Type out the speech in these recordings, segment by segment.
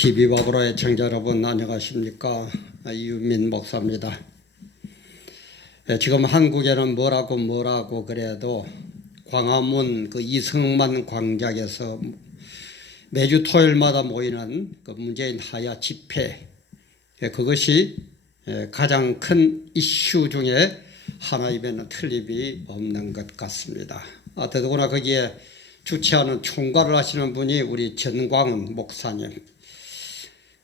TV밥으로 애청자 여러분 안녕하십니까. 이유민 목사입니다. 지금 한국에는 뭐라고 그래도 광화문 그 이승만 광장에서 매주 토요일마다 모이는 그 문재인 하야 집회, 그것이 가장 큰 이슈 중에 하나임에는 틀림이 없는 것 같습니다. 더더구나 거기에 주최하는 총괄을 하시는 분이 우리 전광훈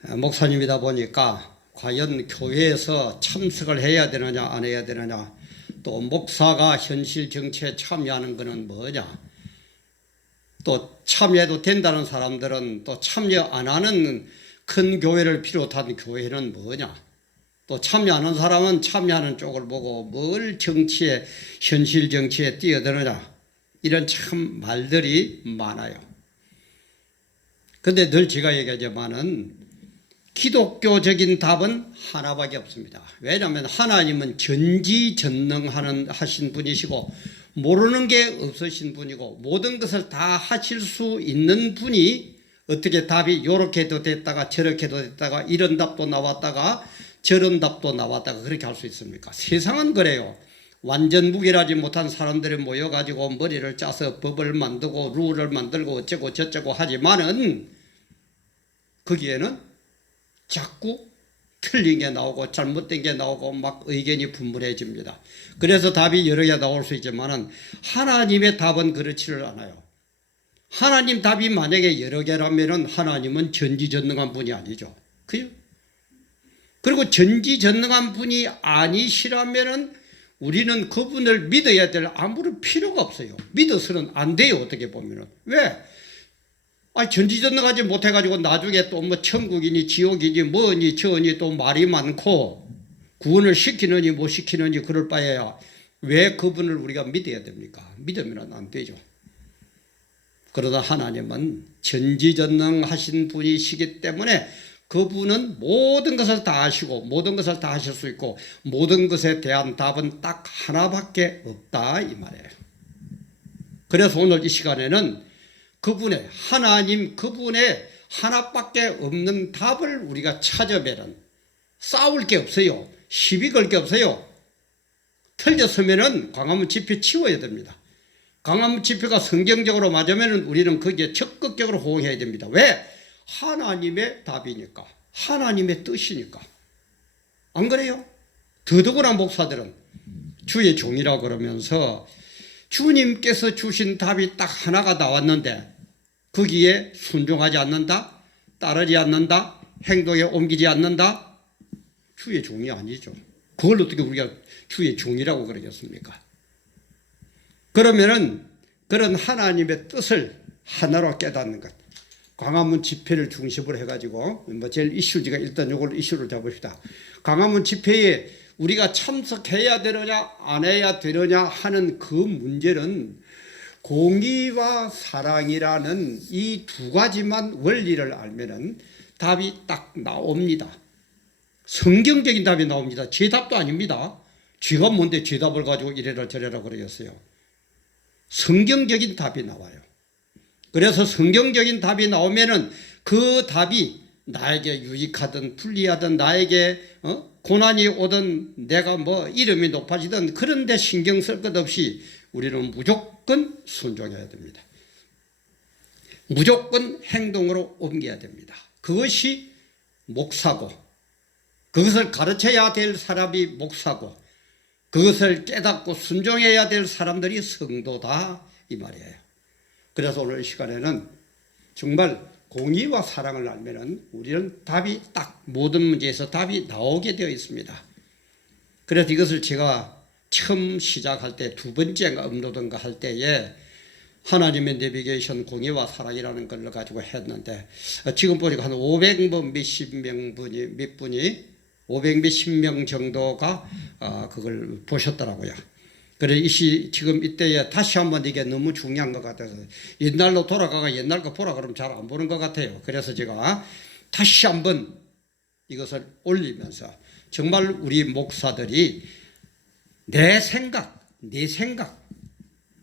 목사님이다 보니까 과연 교회에서 참석을 해야 되느냐 안 해야 되느냐, 또 목사가 현실 정치에 참여하는 것은 뭐냐, 또 참여해도 된다는 사람들은 또 참여 안 하는 큰 교회를 비롯한 교회는 뭐냐, 또 참여하는 사람은 참여하는 쪽을 보고 뭘 정치에, 현실 정치에 뛰어드느냐, 이런 참 말들이 많아요. 근데 늘 제가 얘기하지만은 기독교적인 답은 하나밖에 없습니다. 왜냐하면 하나님은 전지전능하신 분이시고 모르는 게 없으신 분이고 모든 것을 다 하실 수 있는 분이 어떻게 답이 이렇게도 됐다가 저렇게도 됐다가 이런 답도 나왔다가 저런 답도 나왔다가 그렇게 할 수 있습니까? 세상은 그래요. 완전 무결하지 못한 사람들이 모여가지고 머리를 짜서 법을 만들고 룰을 만들고 어쩌고 저쩌고 하지만은 거기에는 자꾸 틀린 게 나오고 잘못된 게 나오고 막 의견이 분분해집니다. 그래서 답이 여러 개 나올 수 있지만은 하나님의 답은 그렇지를 않아요. 하나님 답이 만약에 여러 개라면은 하나님은 전지전능한 분이 아니죠. 그죠? 그리고 전지전능한 분이 아니시라면은 우리는 그분을 믿어야 될 아무런 필요가 없어요. 믿어서는 안 돼요. 어떻게 보면은. 왜? 전지전능하지 못해가지고 나중에 또 뭐 천국이니 지옥이니 뭐니 저니 또 말이 많고 구원을 시키느니 못 시키느니 그럴 바에야 왜 그분을 우리가 믿어야 됩니까? 믿으면 안 되죠. 그러다 하나님은 전지전능하신 분이시기 때문에 그분은 모든 것을 다 아시고 모든 것을 다 하실 수 있고 모든 것에 대한 답은 딱 하나밖에 없다 이 말이에요. 그래서 오늘 이 시간에는 그분의 하나밖에 없는 답을 우리가 찾아뵈는, 싸울 게 없어요. 시비 걸 게 없어요. 틀렸으면은 광화문 집회 치워야 됩니다. 광화문 집회가 성경적으로 맞으면은 우리는 거기에 적극적으로 호응해야 됩니다. 왜? 하나님의 답이니까, 하나님의 뜻이니까. 안 그래요? 더더구나 목사들은 주의 종이라고 그러면서 주님께서 주신 답이 딱 하나가 나왔는데 거기에 순종하지 않는다, 따르지 않는다, 행동에 옮기지 않는다, 주의 종이 아니죠. 그걸 어떻게 우리가 주의 종이라고 그러겠습니까? 그러면은 그런 하나님의 뜻을 하나로 깨닫는 것. 광화문 집회를 중심으로 해가지고 제일 이슈지가 일단 이걸 이슈를 잡읍시다. 광화문 집회에 우리가 참석해야 되느냐 안 해야 되느냐 하는 그 문제는 공의와 사랑이라는 이 두 가지만 원리를 알면은 답이 딱 나옵니다. 성경적인 답이 나옵니다. 제 답도 아닙니다. 쥐가 뭔데 쥐 답을 가지고 이래라 저래라 그러겠어요. 성경적인 답이 나와요. 그래서 성경적인 답이 나오면은 그 답이 나에게 유익하든 불리하든 나에게 고난이 오든 내가 뭐 이름이 높아지든 그런 데 신경 쓸 것 없이 우리는 무조건 순종해야 됩니다. 무조건 행동으로 옮겨야 됩니다. 그것이 목사고 그것을 가르쳐야 될 사람이 목사고 그것을 깨닫고 순종해야 될 사람들이 성도다 이 말이에요. 그래서 오늘 시간에는 정말 공의와 사랑을 알면은 우리는 답이 딱 모든 문제에서 답이 나오게 되어 있습니다. 그래서 이것을 제가 처음 시작할 때 두 번째가 업로드인가 할 때에 하나님의 내비게이션 공의와 사랑이라는 걸 가지고 했는데 지금 보니까 한 500 몇십 명 정도가 그걸 보셨더라고요. 그래 지금 이때에 다시 한번 이게 너무 중요한 것 같아서 옛날로 돌아가가 옛날 거 보라 그러면 잘 안 보는 것 같아요. 그래서 제가 다시 한번 이것을 올리면서 정말 우리 목사들이 내 생각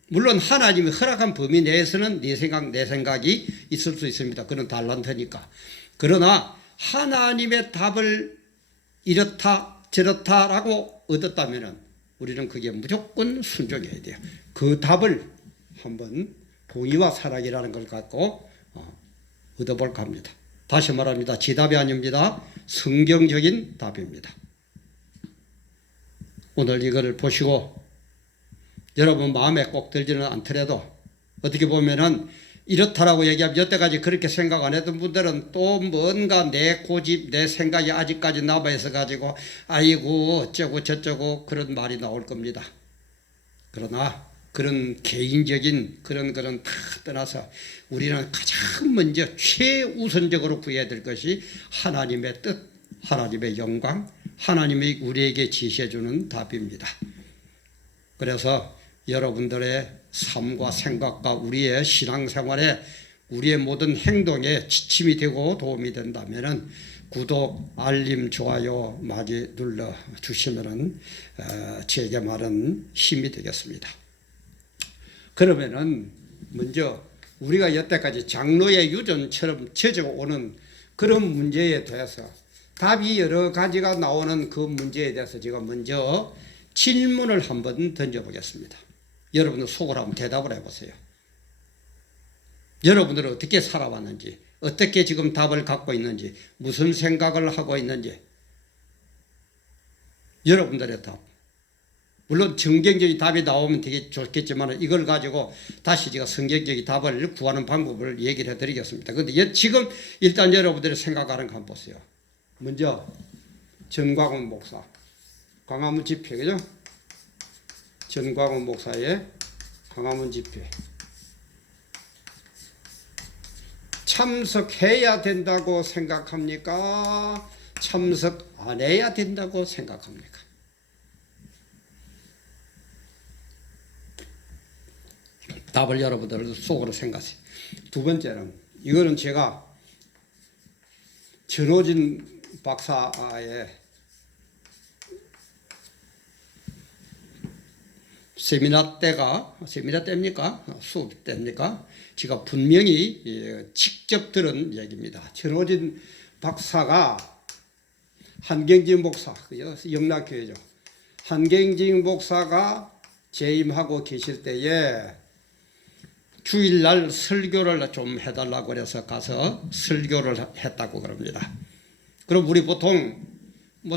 물론 하나님이 허락한 범위 내에서는 내 생각이 있을 수 있습니다. 그건 달란트니까. 그러나 하나님의 답을 이렇다 저렇다라고 얻었다면 우리는 그게 무조건 순종해야 돼요. 그 답을 한번 봉의와 사랑이라는 걸 갖고 얻어볼까 합니다. 다시 말합니다. 지 답이 아닙니다. 성경적인 답입니다. 오늘 이걸 보시고 여러분 마음에 꼭 들지는 않더라도 어떻게 보면은 이렇다라고 얘기하면 여태까지 그렇게 생각 안 했던 분들은 또 뭔가 내 고집, 내 생각이 아직까지 남아있어 가지고 아이고 어쩌고 저쩌고 그런 말이 나올 겁니다. 그러나 그런 개인적인 그런 다 떠나서 우리는 가장 먼저 최우선적으로 구해야 될 것이 하나님의 뜻, 하나님의 영광, 하나님이 우리에게 지시해 주는 답입니다. 그래서 여러분들의 삶과 생각과 우리의 신앙생활에 우리의 모든 행동에 지침이 되고 도움이 된다면 구독, 알림, 좋아요 많이 눌러 주시면 제게 많은 힘이 되겠습니다. 그러면은 먼저 우리가 여태까지 장로의 유전처럼 젖어오는 그런 문제에 대해서 답이 여러 가지가 나오는 그 문제에 대해서 제가 먼저 질문을 한번 던져보겠습니다. 여러분들 속으로 한번 대답을 해보세요. 여러분들은 어떻게 살아왔는지, 어떻게 지금 답을 갖고 있는지, 무슨 생각을 하고 있는지 여러분들의 답. 물론 성경적인 답이 나오면 되게 좋겠지만 이걸 가지고 다시 제가 성경적인 답을 구하는 방법을 얘기를 해드리겠습니다. 그런데 지금 일단 여러분들이 생각하는 거 한번 보세요. 먼저 전광훈 목사, 광화문 집회, 그죠? 전광훈 목사의 광화문 집회 참석해야 된다고 생각합니까? 참석 안 해야 된다고 생각합니까? 답을 여러분들 속으로 생각하세요. 두 번째는 이거는 제가 전호진 박사의 세미나 때입니까? 수업 때입니까? 제가 분명히 직접 들은 얘기입니다. 전호진 박사가 한경진 목사, 영락교회죠. 한경진 목사가 재임하고 계실 때에 주일날 설교를 좀 해달라고 그래서 가서 설교를 했다고 그럽니다. 그럼 우리 보통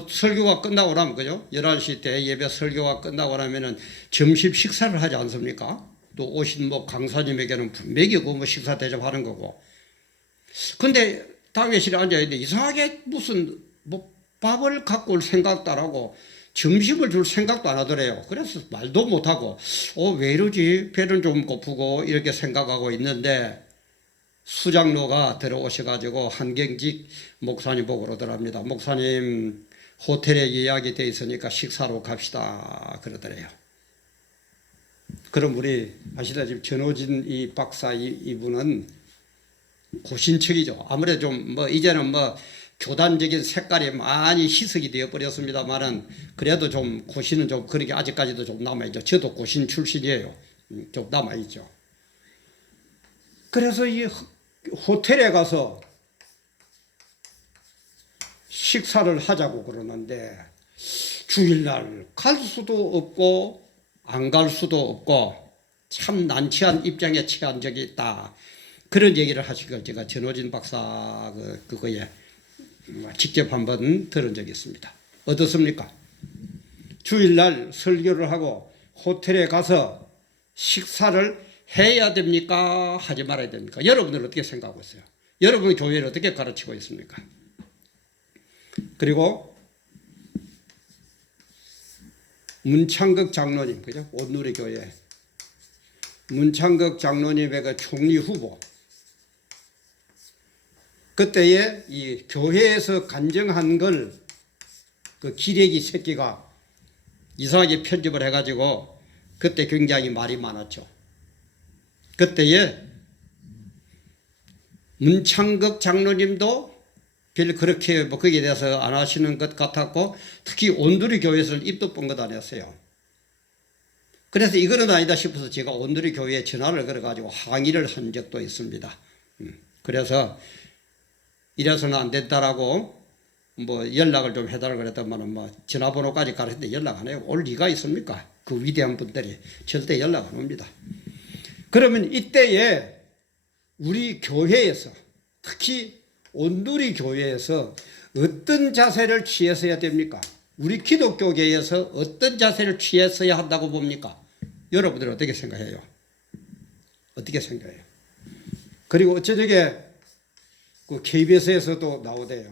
설교가 끝나고 나면, 그죠? 11시 때 예배 설교가 끝나고 나면은 점심 식사를 하지 않습니까? 또 오신 강사님에게는 분명히 식사 대접하는 거고. 근데 당회실에 앉아있는데 이상하게 무슨 밥을 갖고 올 생각도 안 하고 점심을 줄 생각도 안 하더래요. 그래서 말도 못하고 왜 이러지? 배는 좀 고프고 이렇게 생각하고 있는데 수장로가 들어오셔가지고 한경직 목사님 보고 그러더랍니다. 목사님 호텔에 예약이 돼 있으니까 식사로 갑시다 그러더래요. 그럼 우리 아시다시피 전호진 이 박사 이분은 고신척이죠. 아무래도 좀 이제는 교단적인 색깔이 많이 희석이 되어 버렸습니다만은 그래도 좀 고신은 좀 그렇게 아직까지도 좀 남아있죠. 저도 고신 출신이에요. 좀 남아있죠. 그래서 이 호텔에 가서 식사를 하자고 그러는데 주일날 갈 수도 없고 안 갈 수도 없고 참 난처한 입장에 처한 적이 있다. 그런 얘기를 하신 걸 제가 전호진 박사 그거에 직접 한번 들은 적이 있습니다. 어떻습니까? 주일날 설교를 하고 호텔에 가서 식사를 해야 됩니까? 하지 말아야 됩니까? 여러분들 어떻게 생각하고 있어요? 여러분 교회를 어떻게 가르치고 있습니까? 그리고 문창극 장로님, 그죠? 온누리 교회 문창극 장로님의 그 총리 후보, 그때에 이 교회에서 간증한 걸 그 기레기 새끼가 이상하게 편집을 해가지고 그때 굉장히 말이 많았죠. 그때에 문창극 장로님도 별 그렇게 거기에 대해서 안 하시는 것 같았고 특히 온누리 교회에서는 입도 뻥긋 안 했어요. 그래서 이거는 아니다 싶어서 제가 온누리 교회에 전화를 걸어가지고 항의를 한 적도 있습니다. 그래서 이래서는 안 된다라고 뭐 연락을 좀 해달라고 그랬더만은 뭐 전화번호까지 가르쳤는데 연락 안 해요. 올 리가 있습니까? 그 위대한 분들이 절대 연락 안 옵니다. 그러면 이때에 우리 교회에서 특히 온누리 교회에서 어떤 자세를 취했어야 됩니까? 우리 기독교계에서 어떤 자세를 취했어야 한다고 봅니까? 여러분들 어떻게 생각해요? 어떻게 생각해요? 그리고 어쩌저게 그 KBS에서도 나오대요.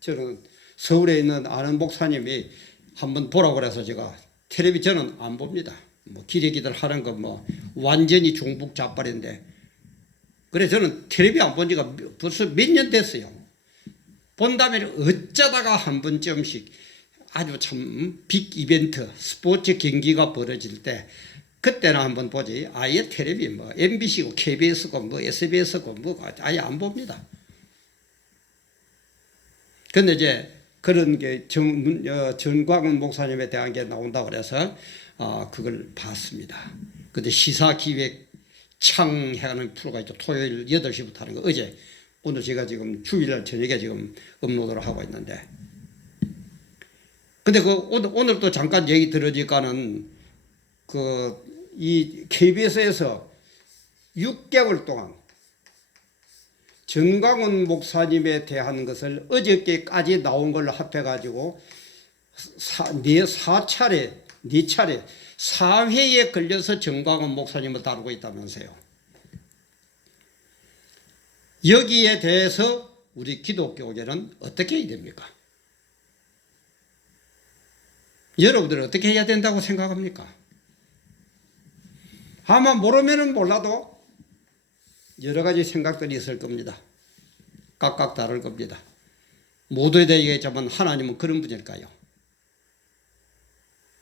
저는 서울에 있는 아는 목사님이 한번 보라고 그래서 제가 텔레비 저는 안 봅니다. 뭐 기레기들 하는 거 뭐 완전히 중북 좌빨인데 그래서 저는 텔레비 안 본 지가 벌써 몇 년 됐어요. 본다면 어쩌다가 한 번쯤씩 아주 참 빅 이벤트 스포츠 경기가 벌어질 때 그때는 한번 보지 아예 텔레비 뭐 MBC고 KBS고 뭐 SBS고 뭐 아예 안 봅니다. 근데 이제 그런 게 전광훈 목사님에 대한 게 나온다고 그래서 그걸 봤습니다. 근데 시사기획 창하는 프로가 있죠. 토요일 8시부터 하는 거 어제 오늘 제가 지금 주일날 저녁에 지금 업로드를 하고 있는데 근데 그 오늘 또 잠깐 얘기 들으니까는 이 KBS에서 6개월 동안 전광훈 목사님에 대한 것을 어저께까지 나온 걸로 합해가지고 4차례 4회에 걸려서 전광훈 목사님을 다루고 있다면서요. 여기에 대해서 우리 기독교계는 어떻게 해야 됩니까? 여러분들은 어떻게 해야 된다고 생각합니까? 아마 모르면은 몰라도 여러 가지 생각들이 있을 겁니다. 각각 다를 겁니다. 모두에 대해서만 하나님은 그런 분일까요?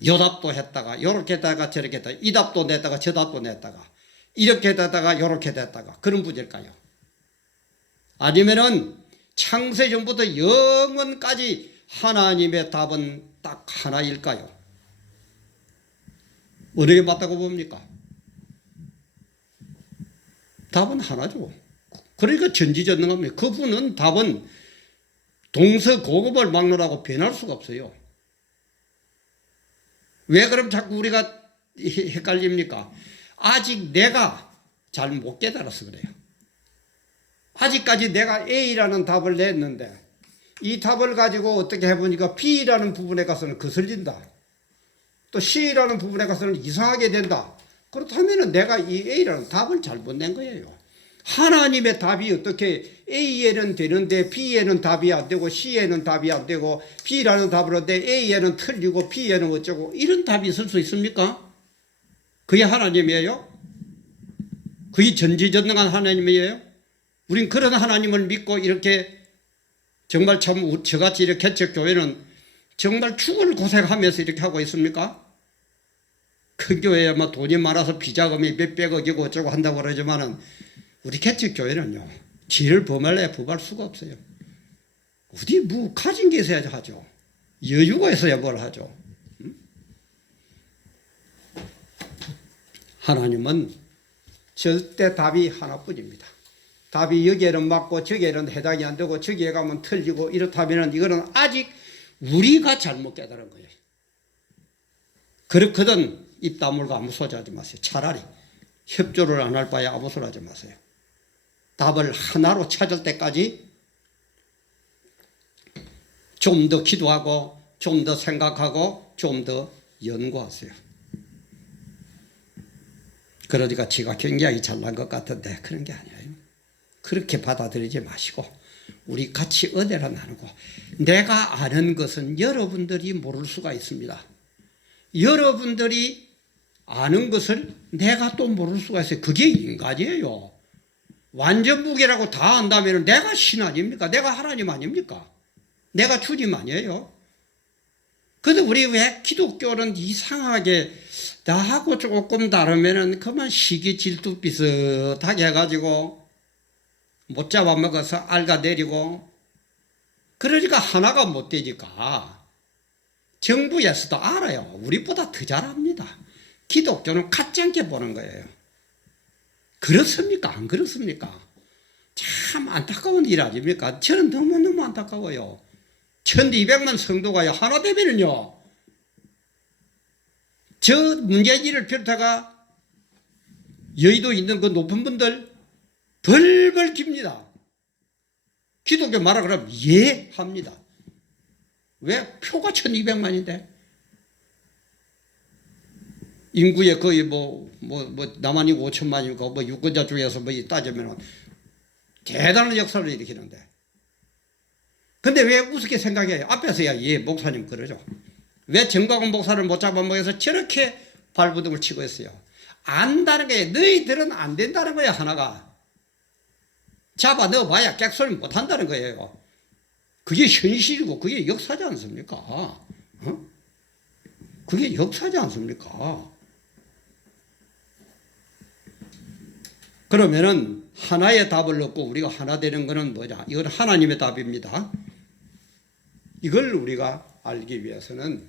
요 답도 했다가 요렇게 했다가 저렇게 했다가 이 답도 냈다가 저 답도 냈다가 이렇게 됐다가 요렇게 됐다가 그런 분일까요? 아니면은 창세전부터 영원까지 하나님의 답은 딱 하나일까요? 어느 게 맞다고 봅니까? 답은 하나죠. 그러니까 전지전능합니다. 그분은 답은 동서고급을 막론하고 변할 수가 없어요. 왜 그럼 자꾸 우리가 헷갈립니까? 아직 내가 잘 못 깨달아서 그래요. 아직까지 내가 A라는 답을 냈는데 이 답을 가지고 어떻게 해보니까 B라는 부분에 가서는 거슬린다. 또 C라는 부분에 가서는 이상하게 된다. 그렇다면 내가 이 A라는 답을 잘못 낸 거예요. 하나님의 답이 어떻게 A에는 되는데 B에는 답이 안 되고 C에는 답이 안 되고 B라는 답을 하는데 A에는 틀리고 B에는 어쩌고 이런 답이 있을 수 있습니까? 그게 하나님이에요? 그게 전지전능한 하나님이에요? 우린 그런 하나님을 믿고 이렇게 정말 참 저같이 이렇게 개척교회는 정말 죽을 고생하면서 이렇게 하고 있습니까? 큰 교회에 뭐 돈이 많아서 비자금이 몇백억이고 어쩌고 한다고 그러지만은 우리 개척교회는요 죄를 범할래 범할 수가 없어요. 어디 뭐 가진 게 있어야 하죠. 여유가 있어야 뭘 하죠. 하나님은 절대 답이 하나뿐입니다. 답이 여기에는 맞고 저기에는 해당이 안 되고 저기에 가면 틀리고 이렇다면 이거는 아직 우리가 잘못 깨달은 거예요. 그렇거든 입 다물고 아무 소리 하지 마세요. 차라리 협조를 안 할 바에 아무 소리 하지 마세요. 답을 하나로 찾을 때까지 좀 더 기도하고 좀 더 생각하고 좀 더 연구하세요. 그러니까 제가 굉장히 잘난 것 같은데 그런 게 아니에요. 그렇게 받아들이지 마시고 우리 같이 은혜를 나누고 내가 아는 것은 여러분들이 모를 수가 있습니다. 여러분들이 아는 것을 내가 또 모를 수가 있어요. 그게 인간이에요. 완전 무게라고 다 안다면 내가 신 아닙니까? 내가 하나님 아닙니까? 내가 주님 아니에요? 근데 우리 왜 기독교는 이상하게 나하고 조금 다르면은 그만 시기 질투 비슷하게 해가지고 못 잡아먹어서 앓아내리고 그러니까 하나가 못 되니까 정부에서도 알아요. 우리보다 더 잘합니다. 기독교는 가짜게 보는 거예요. 그렇습니까? 안 그렇습니까? 참 안타까운 일 아닙니까? 저는 너무너무 안타까워요. 1200만 성도가 하나 되면은요, 저 문재인을 비롯해가 여의도 있는 그 높은 분들 벌벌 깁니다. 기독교 말하 그러면 예 합니다. 왜? 표가 1200만인데 인구의 거의 남한이 5천만이고 뭐 유권자 중에서 뭐 따지면 대단한 역사를 일으키는데, 근데 왜 우습게 생각해요? 앞에서야 예 목사님 그러죠. 왜 정광훈 목사를 못 잡아먹여서 저렇게 발부둥을 치고 있어요? 안다는 게 너희들은 안 된다는 거야. 하나가 잡아 넣어봐야 객소리 못한다는 거예요. 그게 현실이고 그게 역사지 않습니까? 어? 그게 역사지 않습니까? 그러면은 하나의 답을 얻고 우리가 하나 되는 것은 뭐냐? 이건 하나님의 답입니다. 이걸 우리가 알기 위해서는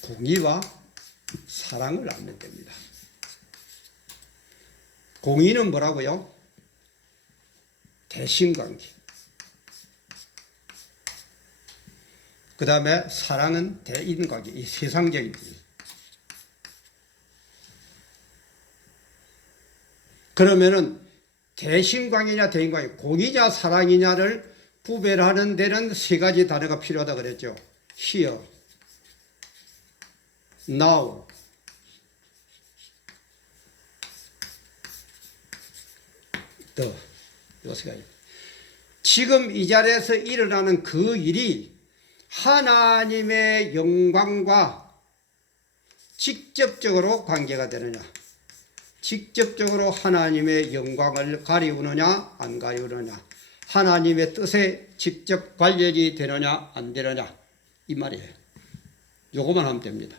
공의와 사랑을 알면 됩니다. 공의는 뭐라고요? 대신관계. 그 다음에 사랑은 대인관계, 이 세상적인 일. 그러면은 대신관계냐 대인관계, 공의냐 사랑이냐를 구별하는 데는 세 가지 단어가 필요하다 그랬죠. here, now, the. 세 가지. 지금 이 자리에서 일어나는 그 일이 하나님의 영광과 직접적으로 관계가 되느냐, 직접적으로 하나님의 영광을 가리우느냐 안 가리우느냐, 하나님의 뜻에 직접 관련이 되느냐 안 되느냐, 이 말이에요. 요거만 하면 됩니다.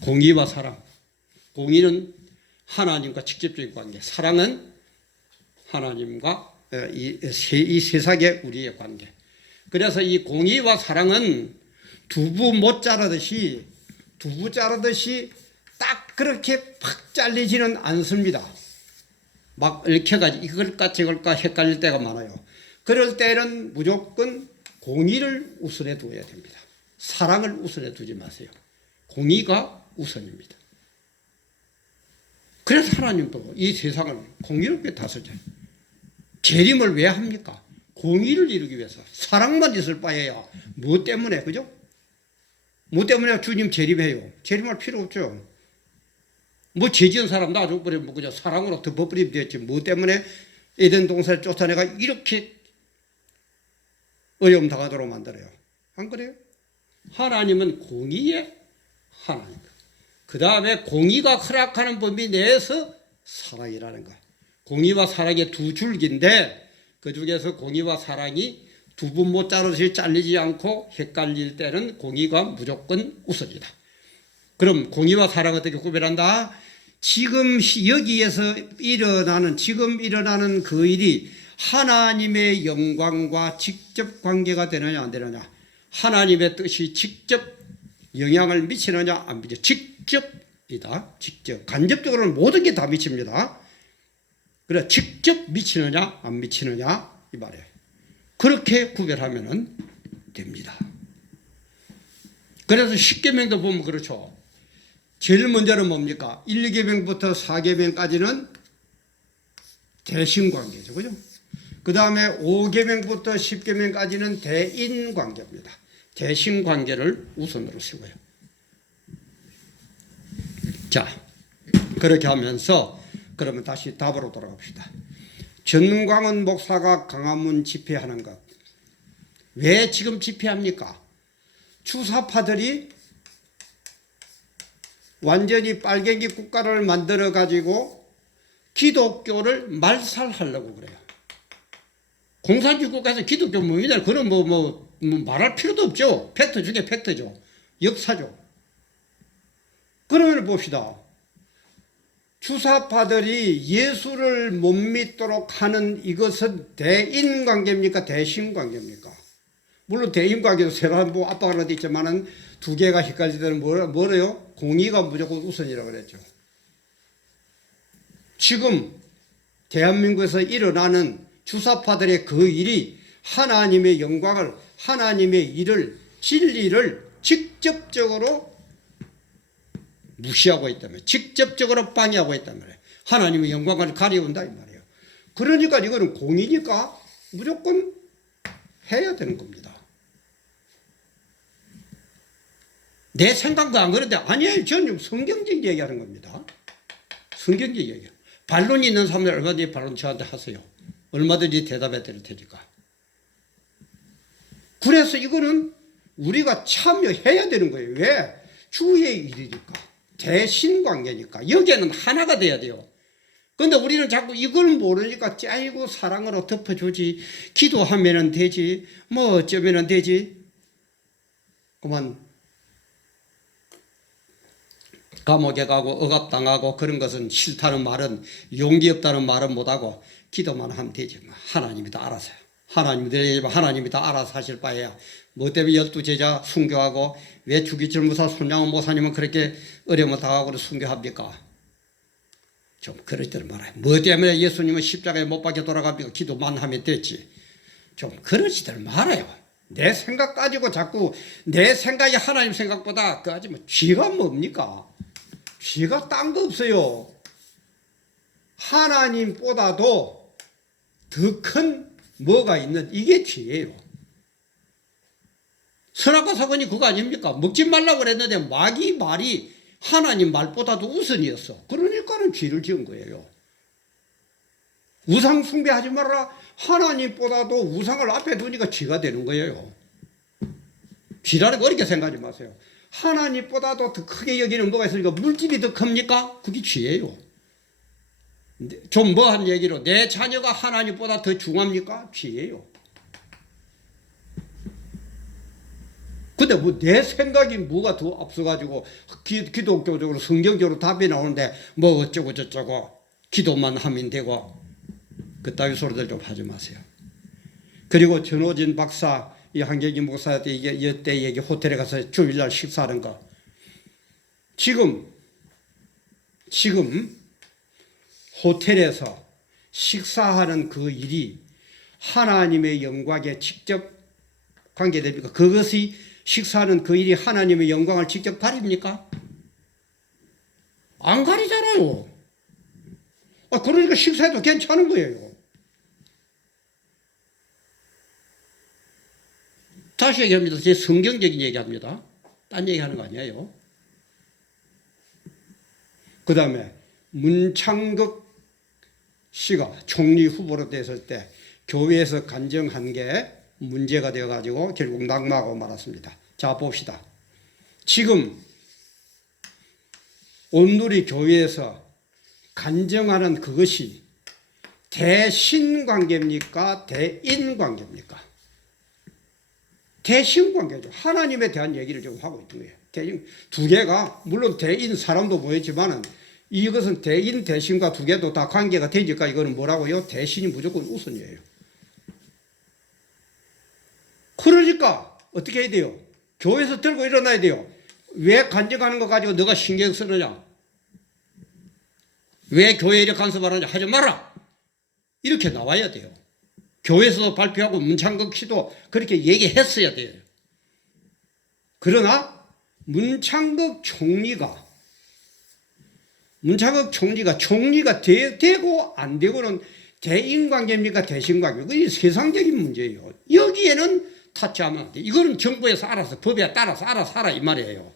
공의와 사랑. 공의는 하나님과 직접적인 관계, 사랑은 하나님과 이 세상의 우리의 관계. 그래서 이 공의와 사랑은 두부 못 자르듯이 딱 그렇게 팍 잘리지는 않습니다. 막 얽혀가지고 이걸까 저걸까 헷갈릴 때가 많아요. 그럴 때는 무조건 공의를 우선에 두어야 됩니다. 사랑을 우선에 두지 마세요. 공의가 우선입니다. 그래서 하나님도 이 세상을 공의롭게 다스려요. 재림을 왜 합니까? 공의를 이루기 위해서. 사랑만 있을 바에야 뭐 때문에, 그죠? 뭐 때문에 주님 재림해요? 재림할 필요 없죠. 뭐 죄지은 사람 놔줘버리면 뭐 그냥 사랑으로 덮어버리면 되지. 뭐 때문에 에덴 동산을 쫓아내가 이렇게 어려움 당하도록 만들어요? 안 그래요? 하나님은 공의의 하나님. 그 다음에 공의가 허락하는 범위 내에서 사랑이라는 거. 공의와 사랑의 두 줄기인데 그 중에서 공의와 사랑이 두분 못 자르듯이 잘리지 않고 헷갈릴 때는 공의가 무조건 우선이다. 그럼 공의와 사랑 어떻게 구별한다? 지금 여기에서 지금 일어나는 그 일이 하나님의 영광과 직접 관계가 되느냐 안 되느냐, 하나님의 뜻이 직접 영향을 미치느냐 안 미치느냐. 직접이다. 직접. 간접적으로는 모든 게 다 미칩니다. 그래, 직접 미치느냐 안 미치느냐 이 말이에요. 그렇게 구별하면 됩니다. 그래서 10계명도 보면 그렇죠. 제일 먼저는 뭡니까? 1, 2계명부터 4계명까지는 대신관계죠. 그죠? 그 다음에 5계명부터 10계명까지는 대인관계입니다. 대신관계를 우선으로 세워요. 자, 그렇게 하면서 그러면 다시 답으로 돌아갑시다. 전광훈 목사가 광화문 집회하는 것. 왜 지금 집회합니까? 주사파들이 완전히 빨갱이 국가를 만들어 가지고 기독교를 말살하려고 그래요. 공산주의 국가에서 기독교 무민을 그런 뭐 말할 필요도 없죠. 팩트 중에 팩트죠. 역사죠. 그러면 봅시다. 주사파들이 예수를 못 믿도록 하는 이것은 대인관계입니까? 대신관계입니까? 물론 대인관계도 세란부 압박을 하는 데 있지만은 두 개가 헷갈릴 때는 뭐래요? 공의가 무조건 우선이라고 그랬죠. 지금 대한민국에서 일어나는 주사파들의 그 일이 하나님의 영광을, 하나님의 일을, 진리를 직접적으로 무시하고 있단 말이에요. 직접적으로 방해하고 있단 말이에요. 하나님의 영광을 가려운다 이 말이에요. 그러니까 이거는 공이니까 무조건 해야 되는 겁니다. 내 생각도 안 그런데 아니에요. 저는 성경적 얘기하는 겁니다. 성경적 얘기. 반론이 있는 사람들 얼마든지 반론 저한테 하세요. 얼마든지 대답해 드릴 테니까. 그래서 이거는 우리가 참여해야 되는 거예요. 왜? 주의 일이니까. 대신관계니까. 여기에는 하나가 돼야 돼요. 그런데 우리는 자꾸 이걸 모르니까 아이고 사랑으로 덮어주지. 기도하면 되지. 뭐 어쩌면 되지. 그만 감옥에 가고 억압당하고 그런 것은 싫다는 말은 용기 없다는 말은 못하고 기도만 하면 되지. 하나님이 다 알아서요. 하나님이 다 알아서 하실 바에야 뭐 때문에 12제자 순교하고 왜 주기철 무사 손양원 목사님은 그렇게 어려움을 당하고 순교합니까? 좀 그러지들 말아요. 뭐 때문에 예수님은 십자가에 못 박혀 돌아갑니까? 기도만 하면 됐지. 좀 그러지들 말아요. 내 생각 가지고 자꾸 내 생각이 하나님 생각보다 그하지 뭐 쥐가 뭡니까? 쥐가 딴 거 없어요. 하나님보다도 더 큰 뭐가 있는 이게 쥐예요. 선악과 사건이 그거 아닙니까? 먹지 말라고 그랬는데 마귀 말이 하나님 말보다도 우선이었어. 그러니까는 쥐를 지은 거예요. 우상 숭배하지 말아라. 하나님보다도 우상을 앞에 두니까 쥐가 되는 거예요. 쥐라는 거 어렵게 생각하지 마세요. 하나님보다도 더 크게 여기는 뭐가 있으니까 물질이 더 큽니까? 그게 쥐예요. 좀 뭐한 얘기로 내 자녀가 하나님보다 더 중합니까? 쥐예요. 근데 뭐 내 생각이 뭐가 더 앞서가지고 기독교적으로 성경적으로 답이 나오는데 뭐 어쩌고 저쩌고 기도만 하면 되고 그따위 소리들 좀 하지 마세요. 그리고 전호진 박사 이 한경기 목사한테 이때 얘기 호텔에 가서 주일날 식사하는 거 지금 호텔에서 식사하는 그 일이 하나님의 영광에 직접 관계됩니까? 그것이 식사하는 그 일이 하나님의 영광을 직접 가립니까? 안 가리잖아요. 그러니까 식사해도 괜찮은 거예요. 다시 얘기합니다. 제 성경적인 얘기합니다. 딴 얘기하는 거 아니에요. 그 다음에 문창극 씨가 총리 후보로 됐을 때 교회에서 간증한 게 문제가 되어가지고 결국 낙마하고 말았습니다. 자 봅시다. 지금 온누리 교회에서 간증하는 그것이 대신관계입니까? 대인관계입니까? 대신관계죠. 하나님에 대한 얘기를 지금 하고 있는 거예요. 대신 두 개가 물론 대인 사람도 모였지만은 이것은 대인 대신과 두 개도 다 관계가 되니까 이거는 뭐라고요? 대신이 무조건 우선이에요. 그러니까 어떻게 해야 돼요? 교회에서 들고 일어나야 돼요. 왜 간증하는 거 가지고 너가 신경 쓰느냐? 왜 교회 이렇게 간섭하느냐? 하지 마라. 이렇게 나와야 돼요. 교회에서도 발표하고 문창극 씨도 그렇게 얘기했어야 돼요. 그러나 문창극 총리가 총리가 되고 안 되고는 대인관계입니까? 대신관계. 그게 세상적인 문제예요. 여기에는 타치하면 안 돼. 이거는 정부에서 알아서 법에 따라서 알아서 하라 이 말이에요.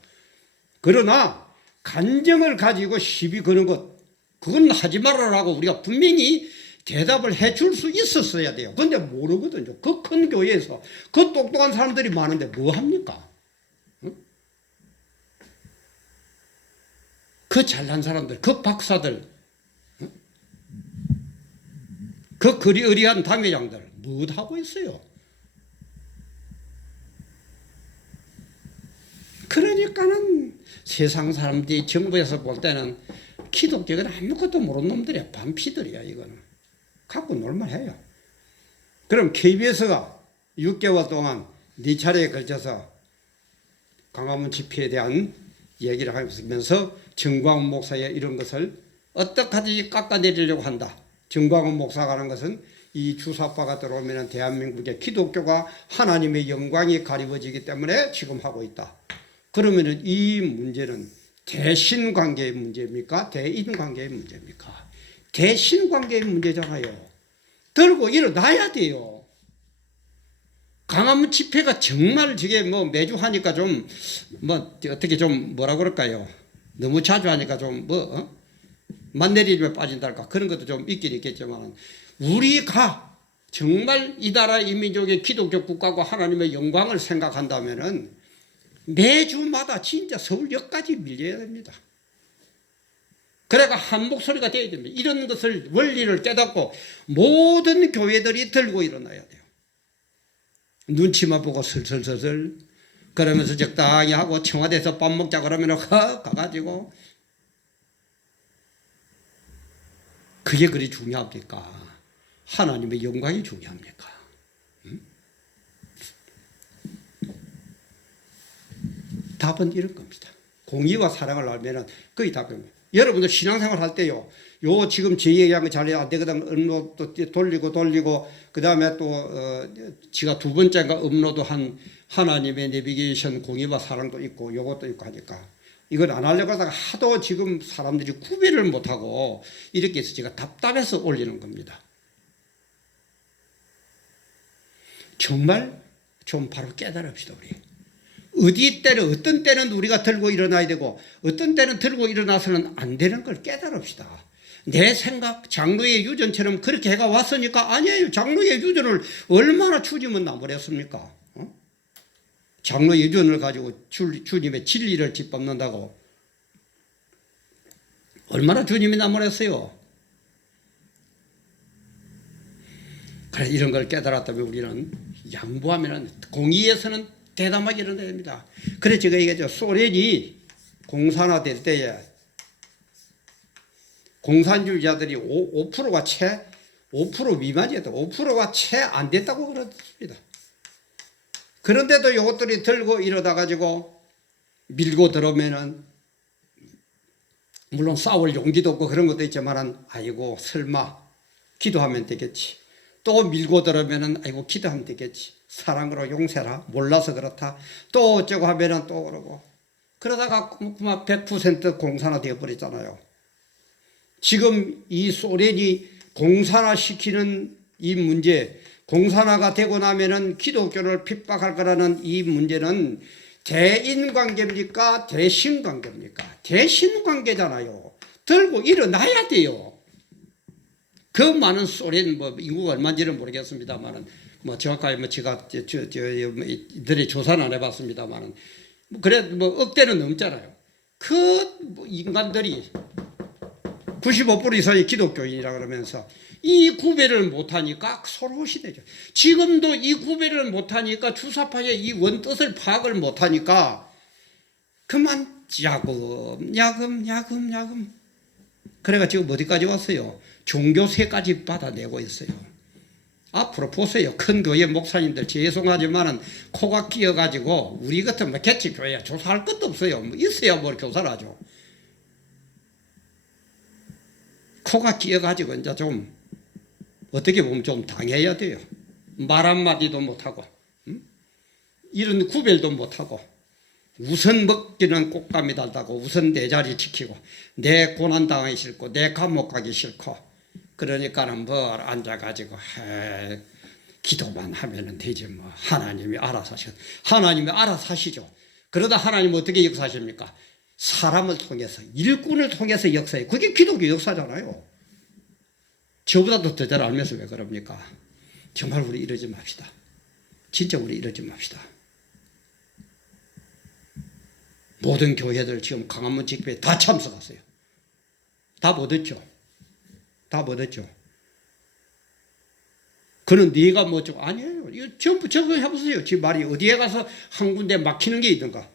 그러나 간증을 가지고 시비 거는 것 그건 하지 말아라고 우리가 분명히 대답을 해줄 수 있었어야 돼요. 그런데 모르거든요. 그 큰 교회에서 그 똑똑한 사람들이 많은데 뭐 합니까? 응? 그 잘난 사람들, 그 박사들, 응? 그 그리어리한 당회장들 뭐 하고 있어요? 그러니까는 세상 사람들이 정부에서 볼 때는 기독교는 아무것도 모르는 놈들이야. 반피들이야 이거는. 갖고 놀만해요. 그럼 KBS가 6개월 동안 네 차례에 걸쳐서 광화문 집회에 대한 얘기를 하면서 정광훈 목사의 이런 것을 어떡하든지 깎아내리려고 한다. 정광훈 목사가 하는 것은 이 주사파가 들어오면 대한민국의 기독교가 하나님의 영광이 가리워지기 때문에 지금 하고 있다. 그러면 이 문제는 대신관계의 문제입니까? 대인관계의 문제입니까? 대신관계의 문제잖아요. 들고 일어나야 돼요. 강화문 집회가 정말 저게 뭐 매주 하니까 좀 뭐 어떻게 좀 뭐라 그럴까요? 너무 자주 하니까 좀 뭐 만내리면 빠진달까 그런 것도 좀 있긴 있겠지만 우리가 정말 이 나라 이 민족의 기독교 국가고 하나님의 영광을 생각한다면은 매주마다 진짜 서울역까지 밀려야 됩니다. 그래가 한 목소리가 되어야 됩니다. 이런 것을 원리를 깨닫고 모든 교회들이 들고 일어나야 돼요. 눈치만 보고 슬슬슬슬 그러면서 적당히 하고 청와대에서 밥 먹자 그러면 가가지고 그게 그리 중요합니까? 하나님의 영광이 중요합니까? 답은 이런 겁니다. 공의와 사랑을 알면은 거의 답입니다. 여러분들 신앙생활 할 때요. 요 지금 제 얘기한 거 잘 안 되거든. 업로드 돌리고 그 다음에 또 제가 두 번째인가 업로드한 하나님의 내비게이션 공의와 사랑도 있고 요것도 있고 하니까 이걸 안 하려고 하다가 하도 지금 사람들이 구별을 못하고 이렇게 해서 제가 답답해서 올리는 겁니다. 정말 좀 바로 깨달읍시다 우리. 어디 때는 어떤 때는 우리가 들고 일어나야 되고 어떤 때는 들고 일어나서는 안 되는 걸 깨달읍시다. 내 생각 장로의 유전처럼 그렇게 해가 왔으니까 아니에요. 장로의 유전을 얼마나 주님은 나무랬습니까? 장로의 유전을 가지고 주님의 진리를 뒷밟는다고 얼마나 주님이 나무랬어요. 그래 이런 걸 깨달았다면 우리는 양보하면 공의에서는 대담하게 일어나야 됩니다. 그래서 제가 얘기했죠. 소련이 공산화될 때에 공산주의자들이 5%가 채 5% 미만이었다. 5%가 채 안 됐다고 그랬습니다. 그런데도 이것들이 들고 이러다 가지고 밀고 들어오면은 물론 싸울 용기도 없고 그런 것도 있지만은 아이고 설마 기도하면 되겠지. 또 밀고 들어오면은 아이고 기도하면 되겠지. 사랑으로 용서라. 몰라서 그렇다. 또 어쩌고 하면은 또 그러고. 그러다가 그만 100% 공산화 되어버렸잖아요. 지금 이 소련이 공산화시키는 이 문제, 공산화가 되고 나면은 기독교를 핍박할 거라는 이 문제는 대인관계입니까? 대신관계입니까? 대신관계잖아요. 들고 일어나야 돼요. 그 많은 소련 뭐 인구가 얼마인지는 모르겠습니다만은 뭐 정확하게 뭐 제가 이들이 조사는 안 해봤습니다만은 그래 뭐 억대는 넘잖아요. 그 인간들이 95% 이상이 기독교인이라 그러면서 이 구별을 못하니까 서러우시 되죠. 지금도 이 구별을 못하니까 주사파의 이 원뜻을 파악을 못하니까 그만 야금 그래가 지금 어디까지 왔어요? 종교세까지 받아내고 있어요. 앞으로 보세요. 큰 교회 목사님들 죄송하지만은 코가 끼어가지고 우리 같은 개치 교회야 조사할 것도 없어요. 뭐 있어야 뭘 교사를 하죠. 코가 끼어가지고 이제 좀 어떻게 보면 좀 당해야 돼요. 말 한마디도 못하고 이런 구별도 못하고 우선 먹기는 꽃감이 달다고 우선 내 자리 지키고 내 고난당하기 싫고 내 감옥 가기 싫고 그러니까는 뭘 앉아가지고 기도만 하면 되지 뭐 하나님이 알아서 하시고 하나님이 알아서 하시죠. 그러다 하나님 어떻게 역사하십니까? 사람을 통해서 일꾼을 통해서 역사해. 그게 기독교 역사잖아요. 저보다도 더 잘 알면서 왜 그럽니까? 정말 우리 이러지 맙시다. 진짜 우리 이러지 맙시다. 모든 교회들 지금 강화문 집회에 다 참석하세요. 답 얻었죠? 답 얻었죠? 그는 네가 뭐 좀 아니에요. 이거 전부 저거 해보세요. 지 말이 어디에 가서 한 군데 막히는 게 있던가?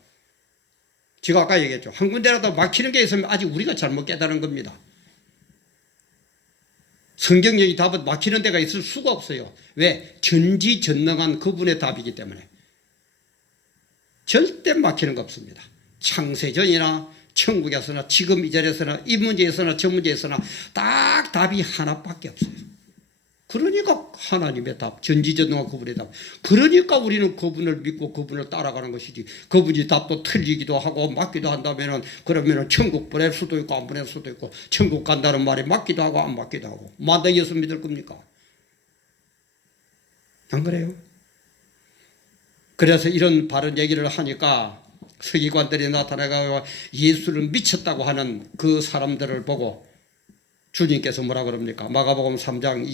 제가 아까 얘기했죠. 한 군데라도 막히는 게 있으면 아직 우리가 잘못 깨달은 겁니다. 성경적인 답은 막히는 데가 있을 수가 없어요. 왜? 전지전능한 그분의 답이기 때문에. 절대 막히는 거 없습니다. 창세전이나 천국에서나 지금 이 자리에서나 이 문제에서나 저 문제에서나 딱 답이 하나밖에 없어요. 그러니까 하나님의 답, 전지전능한 그분의 답. 그러니까 우리는 그분을 믿고 그분을 따라가는 것이지. 그분이 답도 틀리기도 하고 맞기도 한다면은 그러면은 천국 보낼 수도 있고 안 보낼 수도 있고 천국 간다는 말이 맞기도 하고 안 맞기도 하고 마땅히 예수 믿을 겁니까? 안 그래요? 그래서 이런 바른 얘기를 하니까 서기관들이 나타나가 예수를 미쳤다고 하는 그 사람들을 보고 주님께서 뭐라 그럽니까? 마가복음 3장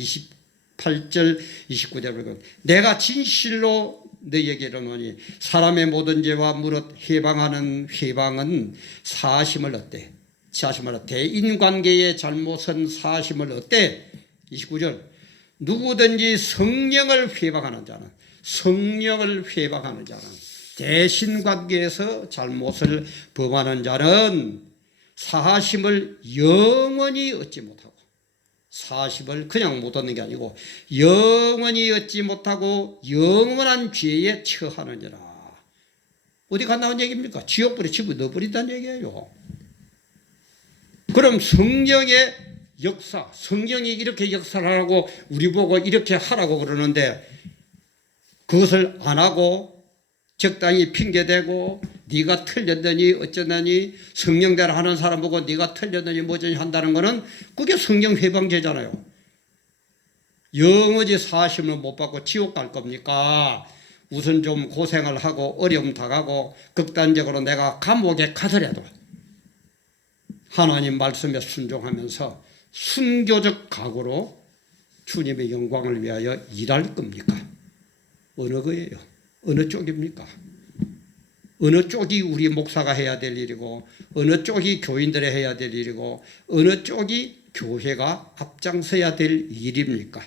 28절 29절 보면 내가 진실로 너희에게 이르노니 사람의 모든 죄와 무릇 해방하는 회방은 사심을 얻되 사심을 얻되 대인관계의 잘못은 사심을 얻되 29절 누구든지 성령을 회방하는 자는 성령을 회방하는 자는 대신관계에서 잘못을 범하는 자는 사심을 영원히 얻지 못하고 사심을 그냥 못 얻는 게 아니고 영원히 얻지 못하고 영원한 죄에 처하느니라. 어디가 나온 얘기입니까? 지옥불에 집어넣어버린다는 얘기예요. 그럼 성령의 역사, 성령이 이렇게 역사를 하고 우리 보고 이렇게 하라고 그러는데 그것을 안 하고 적당히 핑계대고 네가 틀렸더니 어쩌더니 성령대로 하는 사람 보고 네가 틀렸더니 뭐더니 한다는 거는 그게 성령 회방죄잖아요. 영원히 사심을 못 받고 지옥 갈 겁니까? 우선 좀 고생을 하고 어려움 당하고 극단적으로 내가 감옥에 가더라도 하나님 말씀에 순종하면서 순교적 각오로 주님의 영광을 위하여 일할 겁니까? 어느 거예요? 어느 쪽입니까? 어느 쪽이 우리 목사가 해야 될 일이고 어느 쪽이 교인들이 해야 될 일이고 어느 쪽이 교회가 앞장서야 될 일입니까?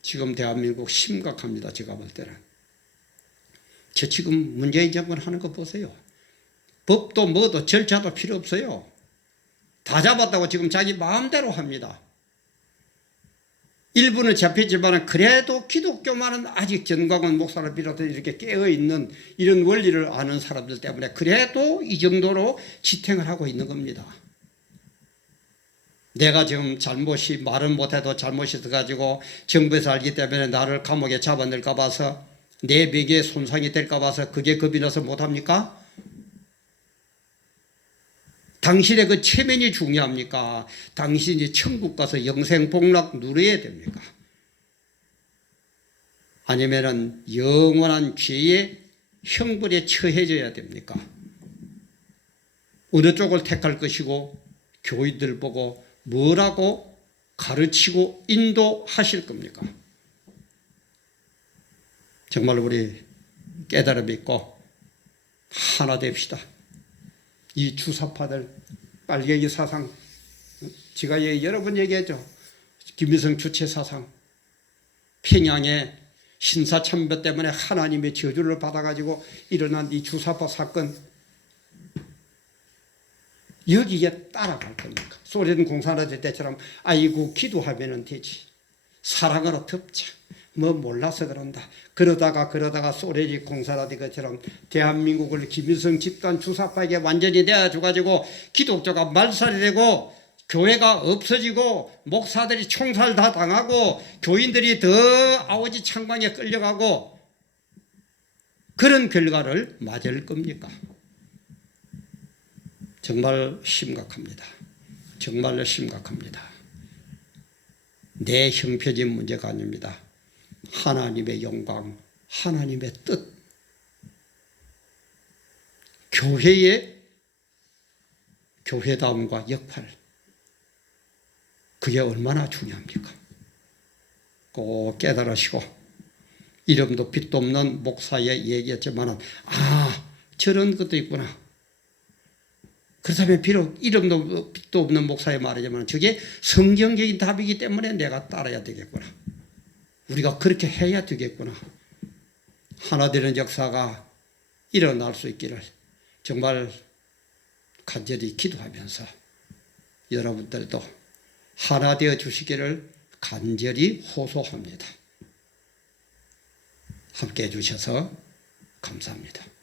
지금 대한민국 심각합니다. 제가 볼 때는. 저 지금 문재인 정권 하는 거 보세요. 법도 뭐도 절차도 필요 없어요. 다 잡았다고 지금 자기 마음대로 합니다. 일부는 잡혔지만 그래도 기독교만은 아직 전광훈 목사를 비롯해 이렇게 깨어있는 이런 원리를 아는 사람들 때문에 그래도 이 정도로 지탱을 하고 있는 겁니다. 내가 지금 잘못이 말은 못해도 잘못이 있어가지고 정부에서 알기 때문에 나를 감옥에 잡아넣을까 봐서 내 명예에 손상이 될까 봐서 그게 겁이 나서 못합니까? 당신의 그 체면이 중요합니까? 당신이 천국 가서 영생 복락 누려야 됩니까? 아니면은 영원한 죄의 형벌에 처해져야 됩니까? 어느 쪽을 택할 것이고 교인들 보고 뭐라고 가르치고 인도하실 겁니까? 정말 우리 깨달음 있고 하나 됩시다. 이 주사파들 빨갱이 사상 제가 여러 번 얘기했죠. 김일성 주체 사상 평양의 신사참배 때문에 하나님의 저주를 받아가지고 일어난 이 주사파 사건 여기에 따라갈 겁니까? 소련 공산화될 때처럼 아이고 기도하면 되지 사랑으로 덮자 뭐 몰라서 그런다. 그러다가 소련이 공산화된 것처럼 대한민국을 김일성 집단 주사파에게 완전히 내어줘가지고 기독교가 말살이 되고 교회가 없어지고 목사들이 총살 다 당하고 교인들이 더 아오지 창방에 끌려가고 그런 결과를 맞을 겁니까? 정말 심각합니다. 정말로 심각합니다. 내 형편인 문제가 아닙니다. 하나님의 영광, 하나님의 뜻, 교회의 교회다움과 역할, 그게 얼마나 중요합니까? 꼭 깨달으시고 이름도 빛도 없는 목사의 얘기였지만 저런 것도 있구나. 그렇다면 비록 이름도 빛도 없는 목사의 말이지만 저게 성경적인 답이기 때문에 내가 따라야 되겠구나. 우리가 그렇게 해야 되겠구나. 하나 되는 역사가 일어날 수 있기를 정말 간절히 기도하면서 여러분들도 하나 되어 주시기를 간절히 호소합니다. 함께 해주셔서 감사합니다.